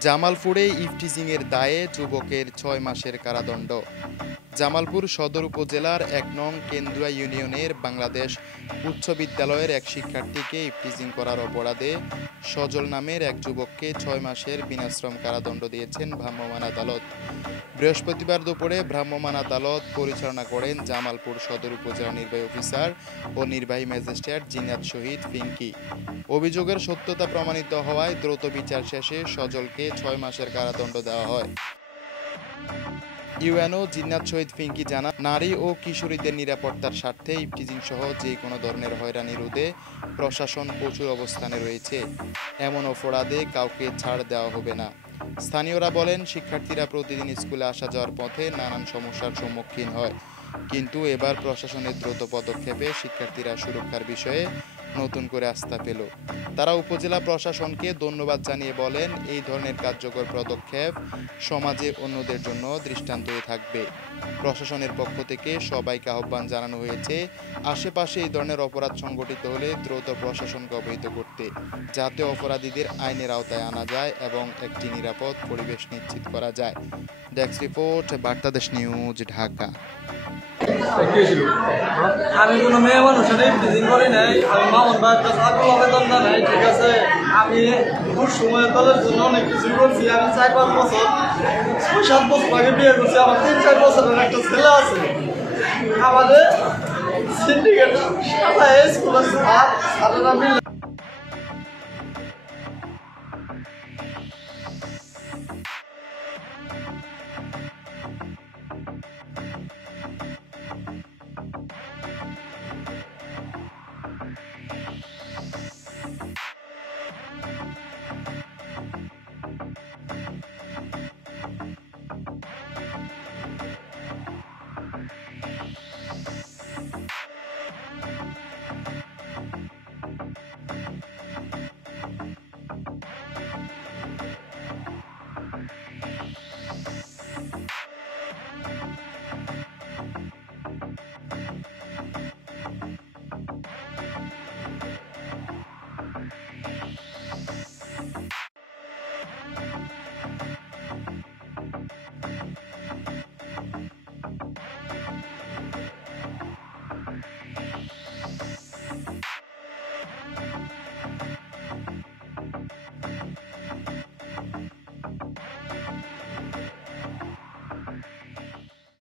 জামালপুরে ইফটিজিংয়ের দায়ে যুবকের ৬ মাসের কারাদণ্ড। জামালপুর সদর উপজেলার ১ নং কেন্দুয়া ইউনিয়নের বাংলাদেশ উচ্চ বিদ্যালয়ের এক শিক্ষার্থীকে ইফটিজিং করার অপরাধে সজল নামের এক যুবককে ৬ মাসের বিনাশ্রম কারাদণ্ড দিয়েছেন ভ্রাম্যমাণ আদালত। বৃহস্পতিবার দুপুরে ভ্রাম্যমাণ আদালত পরিচালনা করেন জামালপুর সদর উপজেলা নির্বাহী অফিসার ও নির্বাহী ম্যাজিস্ট্রেট জিনাত শহীদ পিঙ্কি। অভিযোগের সত্যতা প্রমাণিত হওয়ায় দ্রুত বিচার শেষে সজলকে ৬ মাসের কারাদণ্ড দেওয়া হয়। ইউএনও জিন্নাত শহীদ পিঙ্কি জানান, নারী ও কিশোরীদের নিরাপত্তার স্বার্থে ইফটিজিং সহ যে কোনো ধরনের হয়রানি রোধে প্রশাসন প্রচুর অবস্থানে রয়েছে। এমন অপরাধে কাউকে ছাড় দেওয়া হবে না। স্থানীয়রা বলেন, শিক্ষার্থীরা প্রতিদিন স্কুলে আসা যাওয়ার পথে নানান সমস্যার সম্মুখীন হয়, কিন্তু এবার প্রশাসনের দ্রুত পদক্ষেপে শিক্ষার্থীরা সুরক্ষার বিষয়ে নতুন করে আস্থা পেল। তারা উপজেলা প্রশাসনকে ধন্যবাদ জানিয়ে বলেন, এই ধরনের কার্যকর পদক্ষেপ সমাজে অন্যদের জন্য দৃষ্টান্ত হয়ে থাকবে। প্রশাসনের পক্ষ থেকে সবাইকে আহ্বান জানানো হয়েছে, আশেপাশে এই ধরনের অপরাধ সংঘটিত হলে দ্রুত প্রশাসনকে অবহিত করতে, যাতে অপরাধীদের আইনের আওতায় আনা যায় এবং একটি নিরাপদ পরিবেশ নিশ্চিত করা যায়। Desk report, Bartadesh news, Dhaka. আমি কোনো মেয়ে মানুষের ইফটিজিং করি নাই। আমি মামুন ভাই একটা চাকরি আবেদন নাই, ঠিক আছে। আমি খুব সময় দলের জন্য অনেক কিছু করছি। আমি ৪-৫ বছর ৬-৭ বছর আগে বিয়ে করছি। আমার ৩-৪ বছরের একটা ছেলে আছে। আমাদের সিন্ডিকেট স্কুল আছে, স্যারেরা মিলে